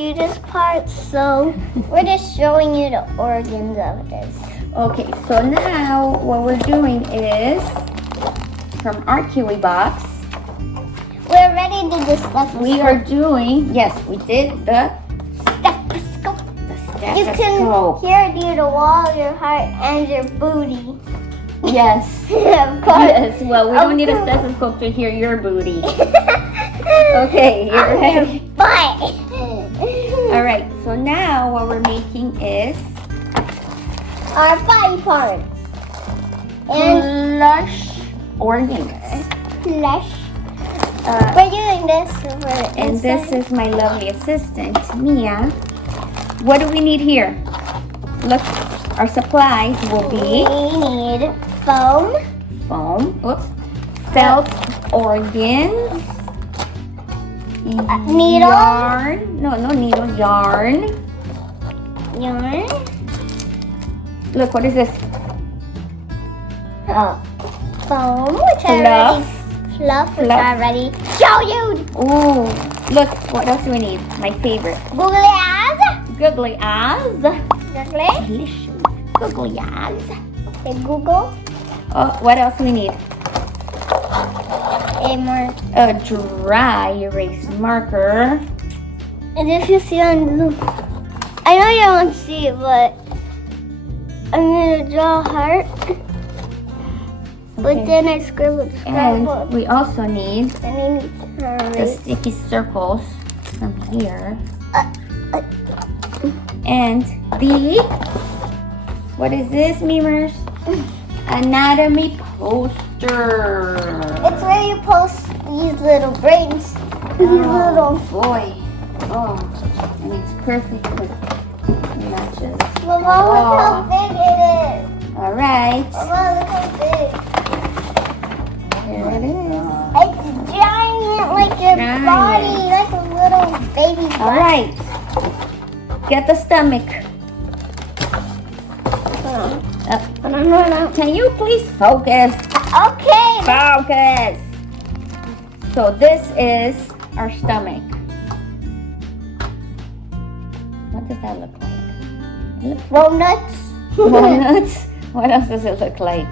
do this part, so we're just showing you the organs of this. Okay, so now what we're doing is from our Kiwi box, We're ready to do stuff. we are doing, yes, we did the Stethoscope. You can stethoscope. hear it near the wall of your heart and your booty. Yes. Of course. Yes, well, we don't need a course. stethoscope to hear your booty. Okay, you're ready? Butt. All right, so now what we're making is Our body parts. And Plush organs. flesh. Uh, We're doing this for and this is my lovely assistant, Mia. What do we need here? Look, our supplies will be We need foam. foam, oops, felt organs, Needle. yarn, no needle, yarn. Yarn. Look, what is this? Foam, which I already fluff, which I already show you. Ooh, look, what else do we need? My favorite. Googly eyes. Googly eyes. Googly. Delicious. Googly eyes. Okay, Google. Oh, what else do we need? A more. A dry erase marker. And if you see on the, I know you don't see it, but I'm gonna draw a heart. But Okay. then I scribbled And scrabble. we also need And I need to the erase. sticky circles from here. And the, what is this, memers? Anatomy poster. It's where you post these little brains. These little. Boy. Oh, and it's perfect because it matches. Mama, look how big it is. All right. Mama, look how big. Here it is. It's giant, like your Giant. body, like a little baby All body. right. Get the stomach. Can you please focus? Okay. Focus. So this is our stomach. What does that look like? Walnuts. Walnuts. What else does it look like?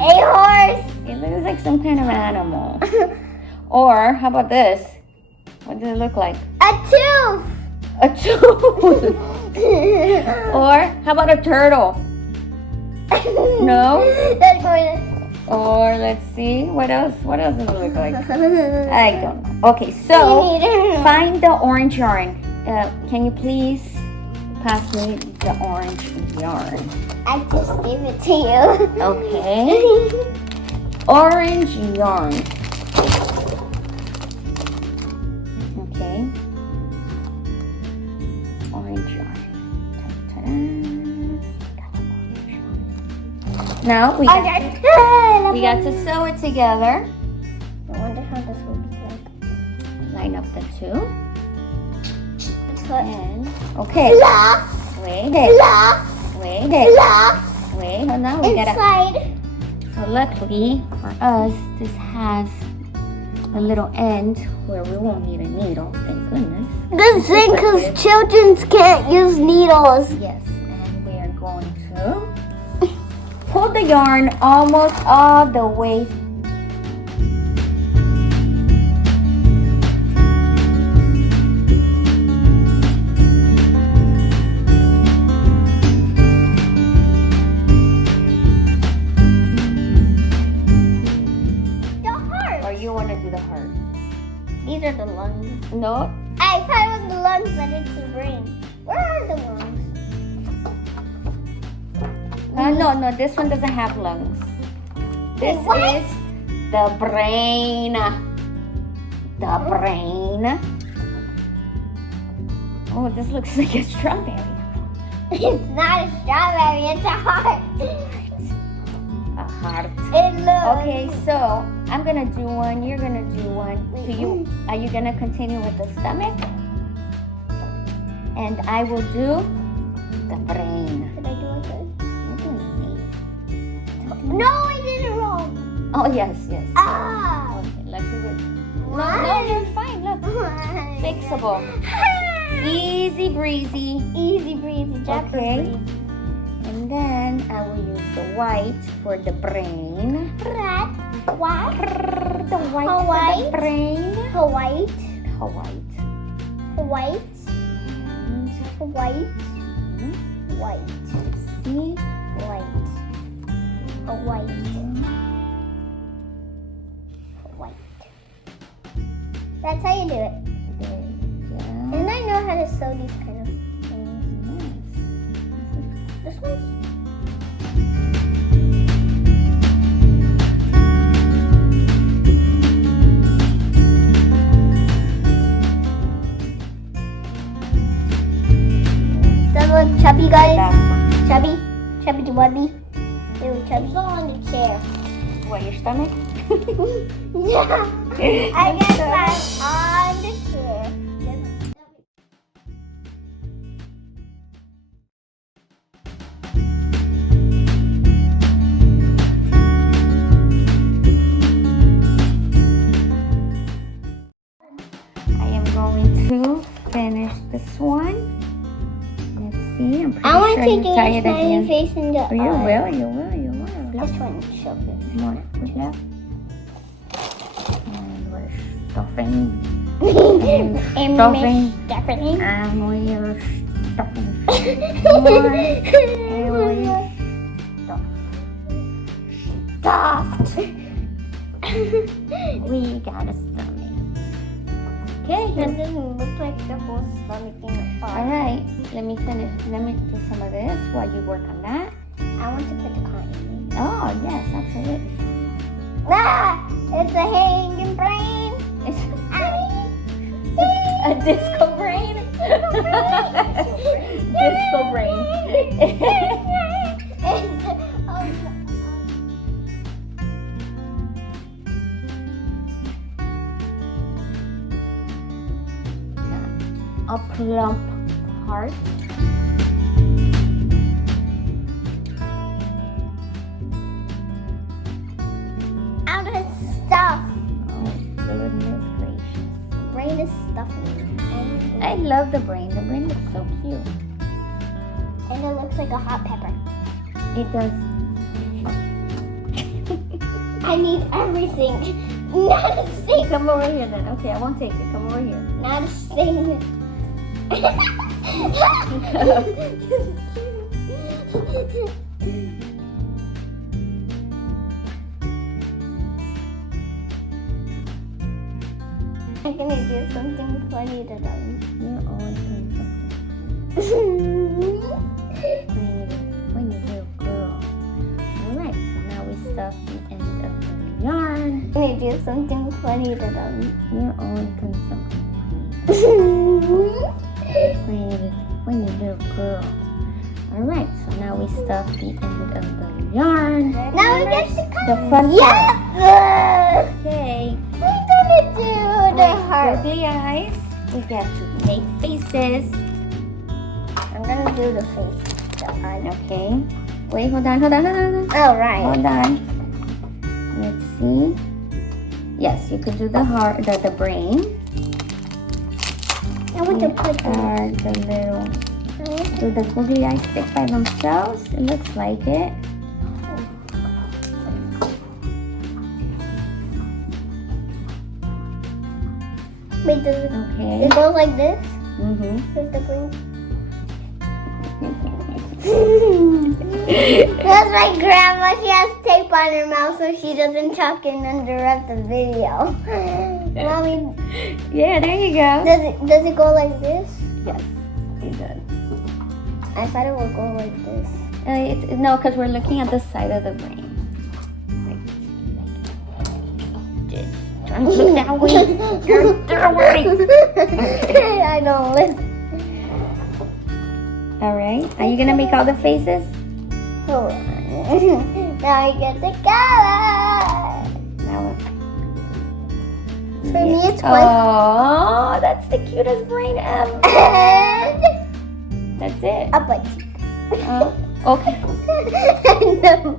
A horse. It looks like some kind of animal. Or how about this? What does it look like? A tooth. A tooth. Or how about a turtle? No? That's going Or let's see. What else? What else does it look like? I don't know. Okay, so find the orange yarn. Can you please pass me the orange yarn? I just gave it to you. Okay. Orange yarn. Okay. Orange yarn. Ta-da. Now we got to sew it together. I wonder how this will be like. Line up the two. Put And okay. fluff, Wait. fluff, Wait. fluff Wait. Hold on. We gotta. inside. So luckily for us, this has a little end where we won't need a needle. Thank goodness. Good thing, because children can't use needles. Yes, and we are going to pull the yarn almost all the way. The heart. Or you want to do the heart? These are the lungs. No. I thought it was the lungs, but it's the brain. Where are the lungs? No, this one doesn't have lungs. This What? is the brain. The brain. Oh, this looks like a strawberry. It's not a strawberry, it's a heart. A heart. It looks. Okay, so I'm gonna do one. You're gonna do one. Are you gonna continue with the stomach? And I will do the brain. Did I do it good? You're doing great. No, I did it wrong. Oh yes. Ah. Okay, let's do it. No, you're fine. Look, fixable. Easy breezy. Easy breezy, Jack. Okay. And then I will use the white for the brain. Red, white, The white for White. the brain. white, White. white, And white, white, see? white, white, white. That's how you do it. There you go. And I know how to sew these kind of things. Nice. This one's the chubby guys. Chubby, chubby wubby. They were chubby. Go on the chair. What, your stomach? Yeah, I guess I'm on the chair. I am going to finish this one. Let's see. I'm pretty I want sure to you do tie a it smiley again. face in the Oh, you eye. will, you will, you will. This one is so good. More. Push it up. And we're stuffing. And Stuffing. Stephanie. And we're stuffing some more. And we're stuffed. We got a stomach. Okay, That here. doesn't look like the whole stomach thing. Alright, let me finish. Let me do some of this while you work on that. I want to put the cotton in. Oh, yes, absolutely. Ah! It's a hanging brain. It's Ah. a disco brain. Disco brain. A plump heart. Out of stuff. Oh, goodness gracious. Brain is stuffing. I love the brain. The brain looks so cute. And it looks like a hot pepper. It does. I need everything. Not a thing. Come over here then. Okay, I won't take it. Come over here. Not a thing. I'm gonna do something funny to them. You're always doing something. When you little girl. Alright, so now we stuff the end of the yarn. I'm gonna do something funny to them. You're always doing something when you little girl. Alright, so now we stuff the end of the yarn. Now we get to cut. The front part. Yeah! Okay. We're gonna do the heart. Googly eyes. We got to make faces. I'm gonna do the face. The eye. Okay. Wait, hold on. Alright. Hold on. Let's see. Yes, you could do the heart, the brain. I want to put Or the little. Do the googly eyes stick by themselves? It looks like it. Wait, does it, Okay. it goes like this? Mm-hmm. Does the green? That's my grandma. She has tape on her mouth so she doesn't talk and interrupt the video. Mommy, Yeah, there you go. does it go like this? Yes, it does. I thought it would go like this. No, because we're looking at the side of the brain. Like this. Don't look that way. You're that way. I don't listen. All right. Are you gonna make all the faces? Hold on. Now I get the color. Now. For me, it's white. Oh, that's the cutest brain ever. And That's it. a butt cheek. Okay. No,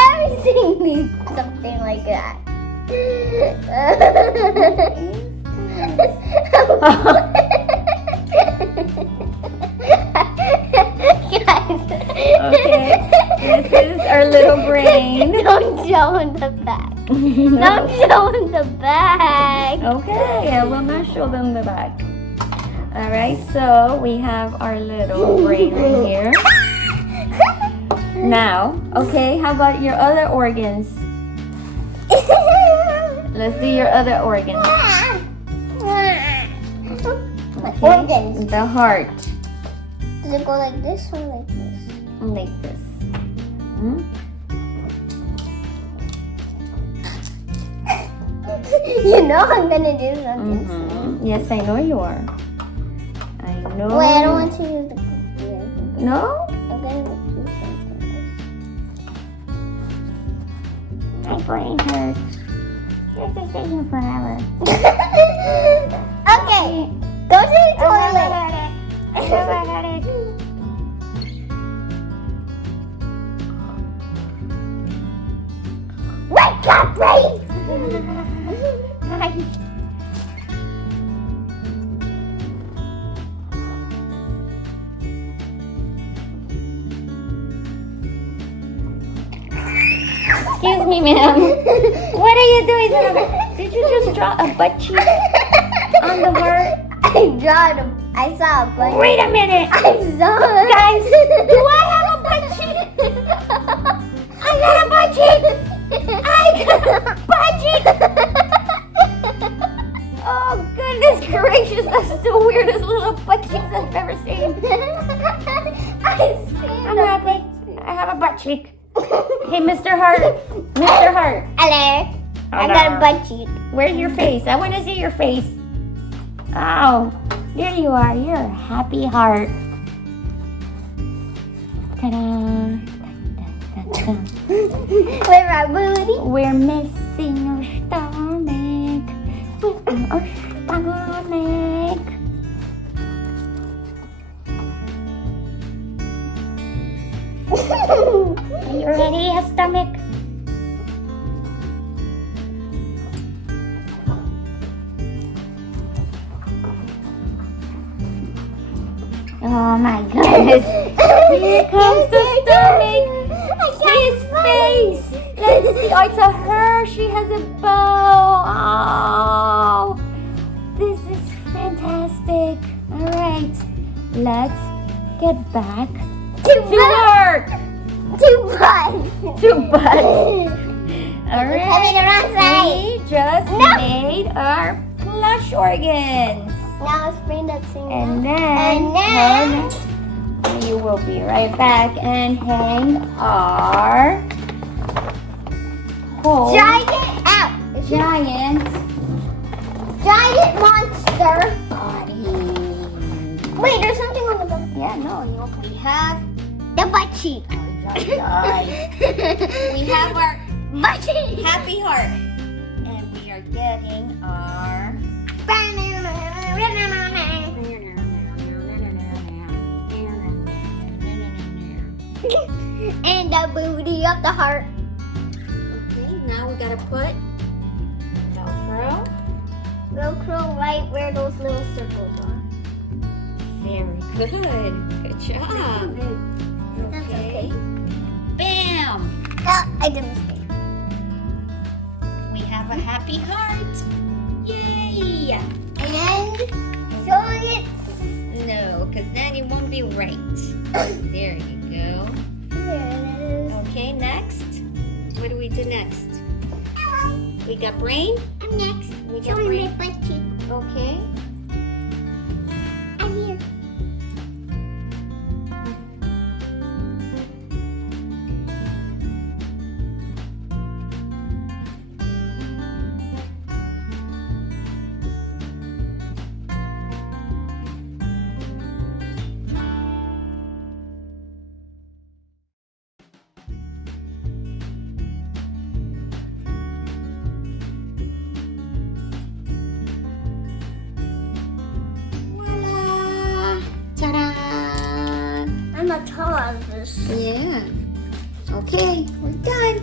everything needs something like that. This is our little brain. Don't show in the back. Don't show in the back. Okay, I will not show them the back. Alright, so we have our little brain right here. Now, okay, how about your other organs? Let's do your other organs. Okay. Organs. The heart. Does it go like this or like this? Like this. Hmm? You know I'm gonna do something. Mm-hmm. Yes, I know you are. I know. Wait, I don't want to use the computer. No? I'm gonna do something. My brain hurts. This is taking forever. Okay, go to the toilet. I got it. Wake up, brain! Excuse me, ma'am. What are you doing? Did you just draw a butt cheek on the heart? I saw a bunch. Wait a minute. I saw it. Guys, do I have a butt cheek? I got a butt cheek. I got a butt cheek. Oh, goodness gracious. That's the weirdest little butt cheeks I've ever seen. I'm happy. I have a butt cheek. Hey, Mr. Hart. Mr. Hart. Hello. I got a butt cheek. Where's your face? I want to see your face. Oh, there you are. You're a happy heart. Ta-da. Where's my booty? We're missing our stomach. Our stomach. Are you ready, a stomach? Oh my goodness. Here comes the stomach. His face. Let's see. Oh, it's a her. She has a bow. Oh, this is fantastic. All right. Let's get back to work. To butt. To butt. All Having right. the wrong side. We just made our plush organs. Now let's bring that thing And down. then you will be right back and hang our whole Giant out. giant Giant monster. body. Wait, there's something on the bottom. Yeah, no, we have The butt cheek. we have our Butt cheek. happy heart, and we are getting our And the booty of the heart. Okay, now we gotta put Velcro. Velcro right where those little circles are. Very good. Good job. That's okay. Bam! Oh, I did a mistake. We have a happy heart. Yay! And showing it. No, because then it won't be right. There you go. There it is. Okay, next. What do we do next? We got brain. I'm next. We got Showing my brain. butt cheek. Okay. I'm here. Voila! Ta-da! I'm not tall as this. Yeah. Okay, we're done.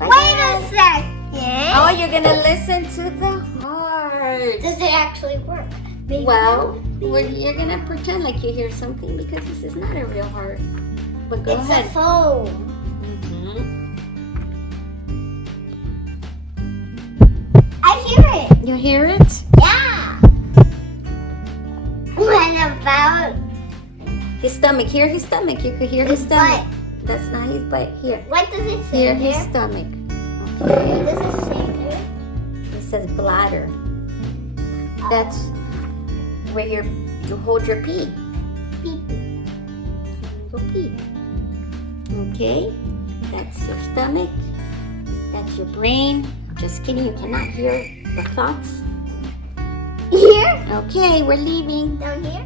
Wait a second. Oh, you're gonna listen to the heart. Does it actually work? Baby? Well, you're gonna pretend like you hear something because this is not a real heart. But go It's ahead. a foam. You hear it? Yeah. What about His stomach. Hear his stomach. You could hear his stomach. That's not his butt. Here. what does it say Hear here? his stomach. What does it say here? It says bladder. That's where you hold your pee. Pee. Go pee. Okay. That's your stomach. That's your brain. Just kidding. You cannot hear the thoughts. Here? Okay, we're leaving. Down here?